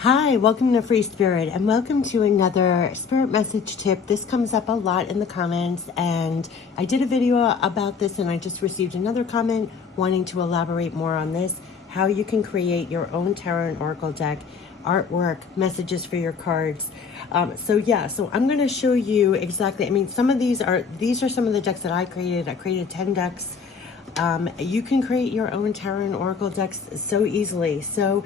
Hi, welcome to Free Spirit and welcome to another spirit message tip. This comes up a lot in the comments and I did a video about this and I just received another comment wanting to elaborate more on this, how you can create your own tarot and oracle deck, artwork, messages for your cards. So I'm going to show you exactly, some of these are some of the decks that I created. I created 10 decks. You can create your own tarot and oracle decks so easily. So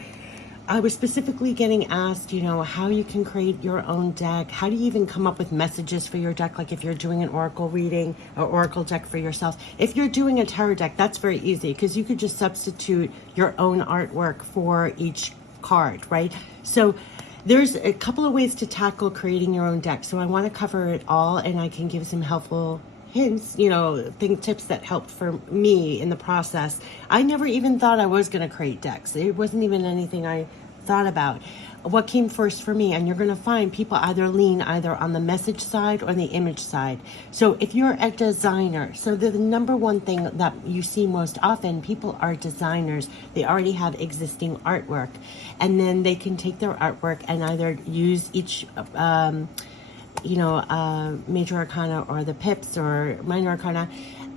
I was specifically getting asked, how you can create your own deck. How do you even come up with messages for your deck? Like if you're doing an oracle reading or oracle deck for yourself. If you're doing a tarot deck, that's very easy because you could just substitute your own artwork for each card, right? So there's a couple of ways to tackle creating your own deck. So I want to cover it all and I can give some helpful hints, tips that helped for me in the process. I never even thought I was going to create decks. It wasn't even anything I thought about. What came first for me, and you're going to find people lean either on the message side or the image side. So if you're a designer, so the number one thing that you see most often, people are designers. They already have existing artwork, and then they can take their artwork and either use each major arcana or the pips or minor arcana.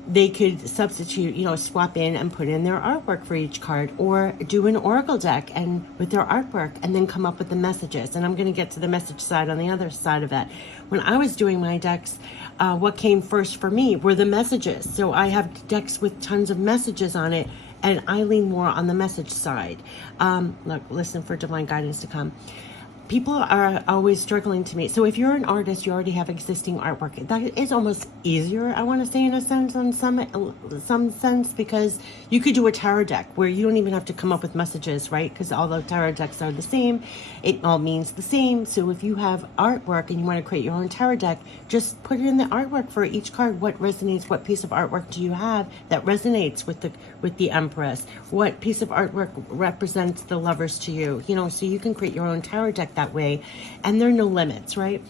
They could substitute, swap in and put in their artwork for each card, or do an oracle deck and with their artwork and then come up with the messages. And I'm going to get to the message side on the other side of that. When I was doing my decks, what came first for me were the messages. So I have decks with tons of messages on it, and I lean more on the message side. Look, listen for divine guidance to come. People are always struggling to meet. So if you're an artist, you already have existing artwork. That is almost easier, I want to say, in a sense, on some sense, because you could do a tarot deck where you don't even have to come up with messages, right? Because although tarot decks are the same, it all means the same. So if you have artwork and you want to create your own tarot deck, just put it in the artwork for each card. What resonates? What piece of artwork do you have that resonates with the Empress? What piece of artwork represents the lovers to you? So you can create your own tarot deck that way, and there are no limits, right?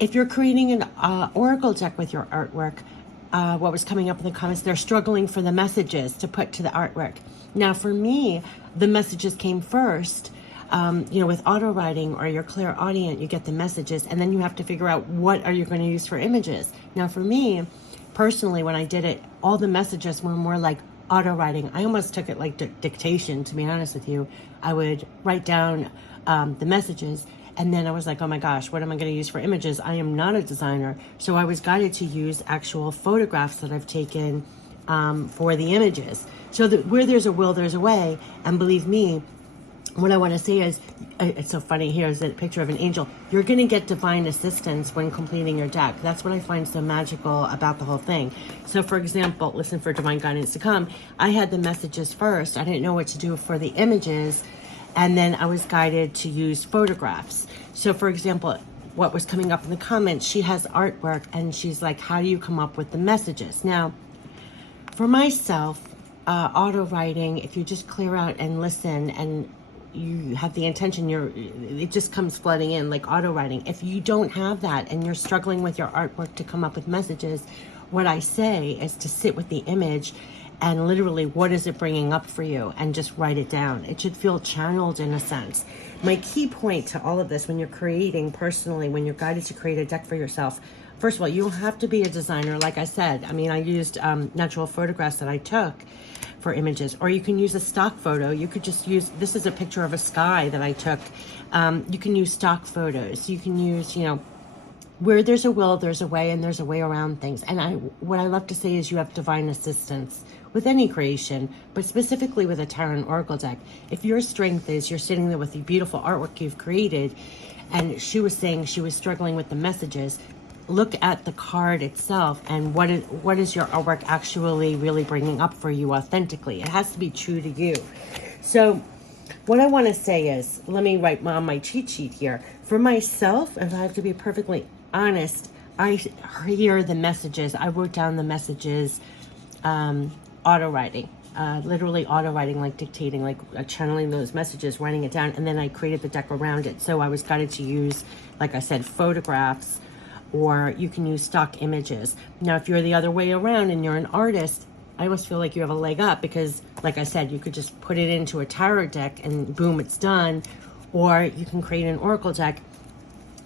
If you're creating an oracle deck with your artwork, what was coming up in the comments, they're struggling for the messages to put to the artwork. Now for me, the messages came first. With auto writing or your clairaudient, you get the messages and then you have to figure out what are you going to use for images. Now for me personally, when I did it, all the messages were more like auto writing. I almost took it like dictation, to be honest with you. I would write down the messages, and then I was like, oh my gosh, what am I going to use for images? I am not a designer, so I was guided to use actual photographs that I've taken for the images. So that where there's a will, there's a way. And believe me, what I want to say is, it's so funny, here's a picture of an angel. You're going to get divine assistance when completing your deck. That's what I find so magical about the whole thing. So for example, listen for divine guidance to come. I had the messages first. I didn't know what to do for the images. And then I was guided to use photographs. So for example, what was coming up in the comments, she has artwork and she's like, how do you come up with the messages? Now, for myself, auto writing, if you just clear out and listen and you have the intention, it just comes flooding in like auto writing. If you don't have that and you're struggling with your artwork to come up with messages, what I say is to sit with the image and literally, what is it bringing up for you? And just write it down. It should feel channeled in a sense. My key point to all of this, when you're creating personally, when you're guided to create a deck for yourself, first of all, you don't have to be a designer. Like I said, I used natural photographs that I took for images, or you can use a stock photo. You could just use, this is a picture of a sky that I took. You can use stock photos. You can use, where there's a will, there's a way, and there's a way around things. And what I love to say is you have divine assistance with any creation, but specifically with a tarot and oracle deck. If your strength is you're sitting there with the beautiful artwork you've created, and she was saying she was struggling with the messages, look at the card itself and what is your artwork actually really bringing up for you authentically. It has to be true to you. So what I want to say is, let me write on my cheat sheet here. For myself, if I have to be perfectly honest, I hear the messages. I wrote down the messages, auto writing, literally auto writing, like dictating, like channeling those messages, writing it down, and then I created the deck around it. So I was guided to use, like I said, photographs, or you can use stock images. Now, if you're the other way around and you're an artist, I almost feel like you have a leg up because, like I said, you could just put it into a tarot deck and boom, it's done. Or you can create an oracle deck,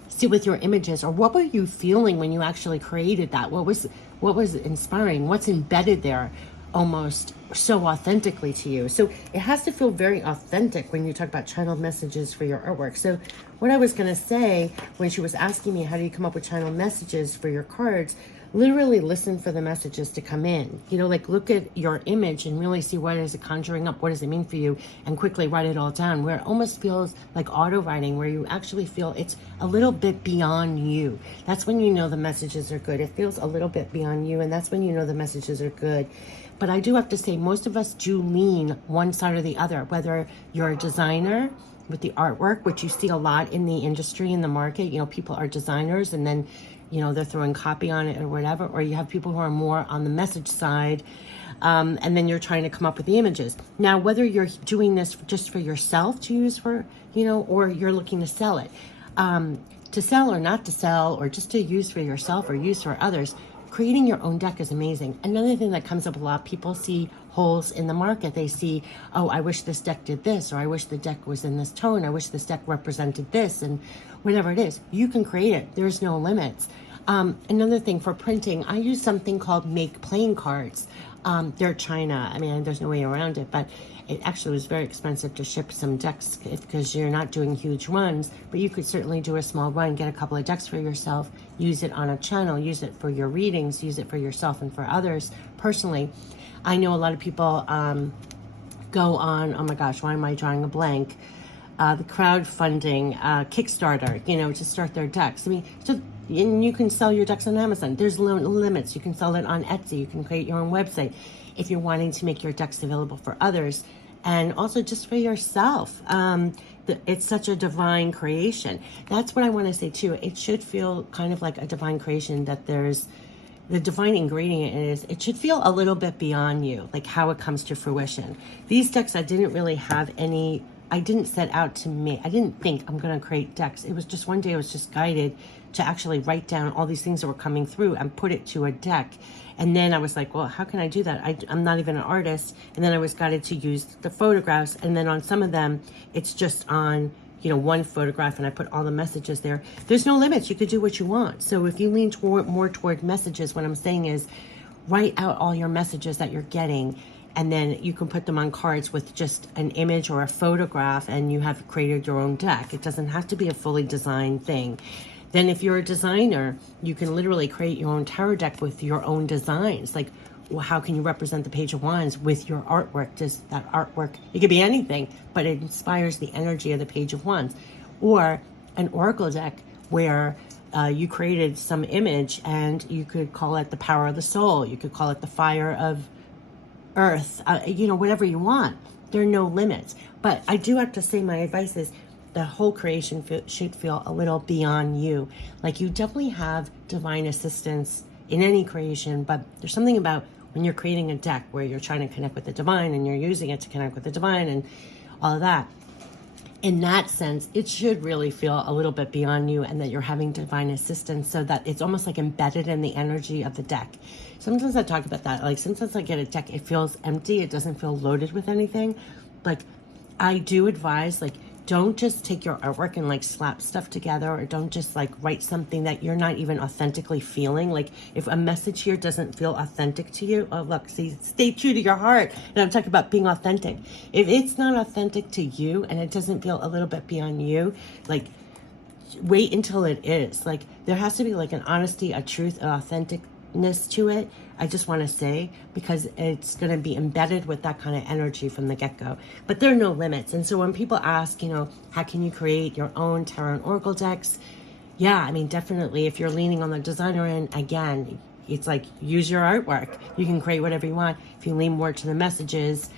see with your images, or what were you feeling when you actually created that? What was inspiring? What's embedded there almost so authentically to you? So it has to feel very authentic when you talk about channeled messages for your artwork. So what I was going to say when she was asking me, how do you come up with channeled messages for your cards? Literally listen for the messages to come in. You know, like look at your image and really see what is it conjuring up, what does it mean for you, and quickly write it all down, where it almost feels like auto writing, where you actually feel it's a little bit beyond you. That's when you know the messages are good. It feels a little bit beyond you, and that's when you know the messages are good. But I do have to say, most of us do lean one side or the other, whether you're a designer with the artwork, which you see a lot in the industry, in the market. You know, people are designers and then, you know, they're throwing copy on it or whatever, or you have people who are more on the message side, and then you're trying to come up with the images. Now, whether you're doing this just for yourself to use for, you know, or you're looking to sell it, to sell or not to sell, or just to use for yourself or use for others, creating your own deck is amazing. Another thing that comes up a lot, people see holes in the market. They see, oh, I wish this deck did this, or I wish the deck was in this tone. I wish this deck represented this, and whatever it is, you can create it. There's no limits. Another thing for printing, I use something called Make Playing Cards. They're China. I mean, there's no way around it, but it actually was very expensive to ship some decks because you're not doing huge runs, but you could certainly do a small run, get a couple of decks for yourself, use it on a channel, use it for your readings, use it for yourself and for others. Personally, I know a lot of people go on, oh my gosh, why am I drawing a blank? The crowdfunding, Kickstarter, you know, to start their decks. I mean, and you can sell your decks on Amazon. There's limits. You can sell it on Etsy. You can create your own website if you're wanting to make your decks available for others, and also just for yourself. It's such a divine creation. That's what I want to say too. It should feel kind of like a divine creation, that there's the divine ingredient is, it should feel a little bit beyond you, like how it comes to fruition. These decks, I didn't really have any, I didn't set out to make, I didn't think I'm going to create decks. It was just one day I was just guided to actually write down all these things that were coming through and put it to a deck. And then I was like, well, how can I do that? I'm not even an artist. And then I was guided to use the photographs. And then on some of them, it's just on, you know, one photograph, and I put all the messages there. There's no limits. You could do what you want. So if you lean more toward messages, what I'm saying is write out all your messages that you're getting, and then you can put them on cards with just an image or a photograph, and you have created your own deck. It doesn't have to be a fully designed thing. Then if you're a designer, you can literally create your own tarot deck with your own designs. Like, well, how can you represent the Page of Wands with your artwork? Just that artwork, it could be anything, but it inspires the energy of the Page of Wands. Or an oracle deck where you created some image, and you could call it the power of the soul. You could call it the fire of earth, you know, whatever you want. There are no limits. But I do have to say, my advice is the whole creation should feel a little beyond you. Like, you definitely have divine assistance in any creation, but there's something about when you're creating a deck where you're trying to connect with the divine, and you're using it to connect with the divine and all of that. In that sense, it should really feel a little bit beyond you, and that you're having divine assistance, so that it's almost like embedded in the energy of the deck. Sometimes I talk about that. Like, sometimes I get a deck, it feels empty. It doesn't feel loaded with anything. Like, I do advise, like, don't just take your artwork and like slap stuff together, or don't just like write something that you're not even authentically feeling. Like, if a message here doesn't feel authentic to you, oh look, see, stay true to your heart. And I'm talking about being authentic. If it's not authentic to you and it doesn't feel a little bit beyond you, like, wait until it is. Like, there has to be like an honesty, a truth, an authenticness to it. I just want to say, because it's going to be embedded with that kind of energy from the get-go. But there are no limits. And so when people ask, you know, how can you create your own tarot and oracle decks? Yeah, I mean, definitely, if you're leaning on the designer end, again, it's like, use your artwork. You can create whatever you want. If you lean more to the messages,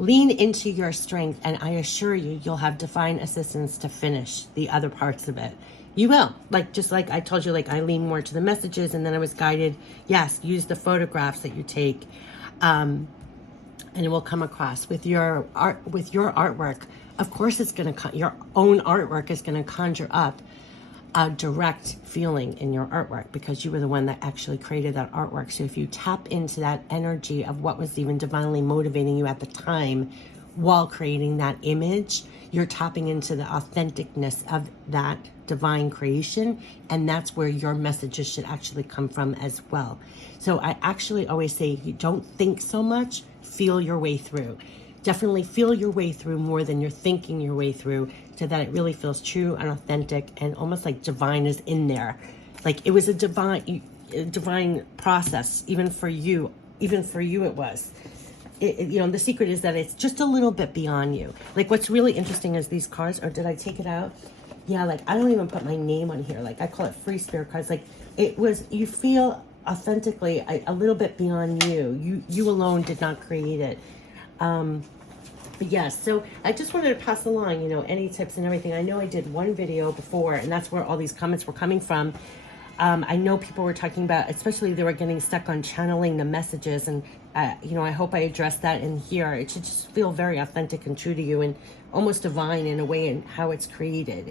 lean into your strength, and I assure you, you'll have divine assistance to finish the other parts of it. You will. Like, just like I told you, like, I lean more to the messages, and then I was guided, yes, use the photographs that you take, and it will come across with your art, with your artwork. Of course, it's going to, your own artwork is going to conjure up a direct feeling in your artwork, because you were the one that actually created that artwork. So if you tap into that energy of what was even divinely motivating you at the time while creating that image, you're tapping into the authenticness of that divine creation, and that's where your messages should actually come from as well. So I actually always say, you don't think so much, feel your way through. Definitely feel your way through more than you're thinking your way through, so that it really feels true and authentic and almost like divine is in there. Like it was a divine process, even for you it was. You know, the secret is that it's just a little bit beyond you. Like what's really interesting is these cards, or did I take it out? Yeah, like I don't even put my name on here. Like I call it free spirit cards. Like it was, you feel authentically a little bit beyond you. You alone did not create it. But yes, so I just wanted to pass along, you know, any tips and everything. I know I did one video before, and that's where all these comments were coming from. I know people were talking about, especially they were getting stuck on channeling the messages, and you know, I hope I addressed that in here. It should just feel very authentic and true to you, and almost divine in a way in how it's created.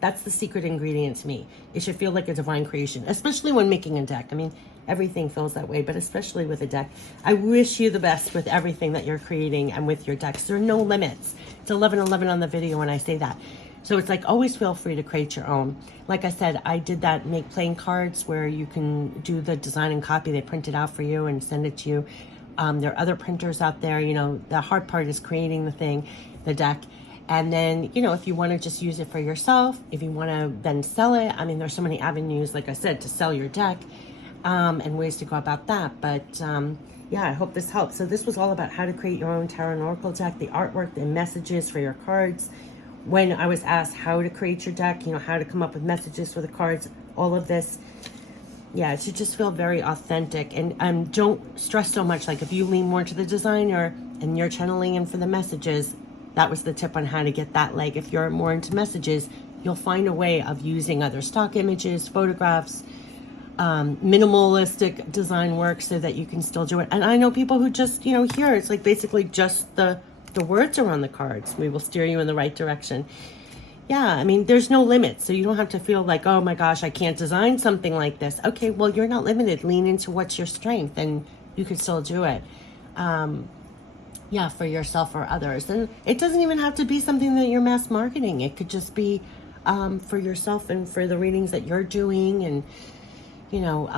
That's the secret ingredient to me. It should feel like a divine creation, especially when making a deck. I mean, everything feels that way, but especially with a deck. I wish you the best with everything that you're creating and with your decks. There are no limits. It's 11:11 on the video when I say that. So it's like, always feel free to create your own. Like I said, I did that make playing cards where you can do the design and copy. They print it out for you and send it to you. There are other printers out there. You know, the hard part is creating the thing, the deck. And then, you know, if you want to just use it for yourself, if you want to then sell it, I mean, there's so many avenues, like I said, to sell your deck, and ways to go about that. But yeah, I hope this helps. So this was all about how to create your own tarot and oracle deck, the artwork, the messages for your cards. When I was asked how to create your deck, you know, how to come up with messages for the cards, all of this. Yeah, it should just feel very authentic. And don't stress so much. Like if you lean more to the designer and you're channeling in for the messages, that was the tip on how to get that leg. If you're more into messages, you'll find a way of using other stock images, photographs, minimalistic design work so that you can still do it. And I know people who just, you know, here it's like basically just the words are on the cards. We will steer you in the right direction. Yeah, I mean, there's no limit. So you don't have to feel like, oh my gosh, I can't design something like this. Okay, well, you're not limited. Lean into what's your strength and you can still do it. Yeah, for yourself or others. And it doesn't even have to be something that you're mass marketing. It could just be for yourself and for the readings that you're doing, and, you know,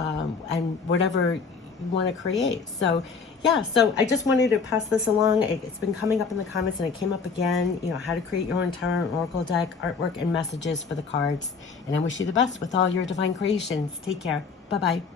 and whatever you want to create. So yeah, so I just wanted to pass this along. It's been coming up in the comments and it came up again, you know, how to create your own tarot and oracle deck, artwork and messages for the cards. And I wish you the best with all your divine creations. Take care. Bye-bye.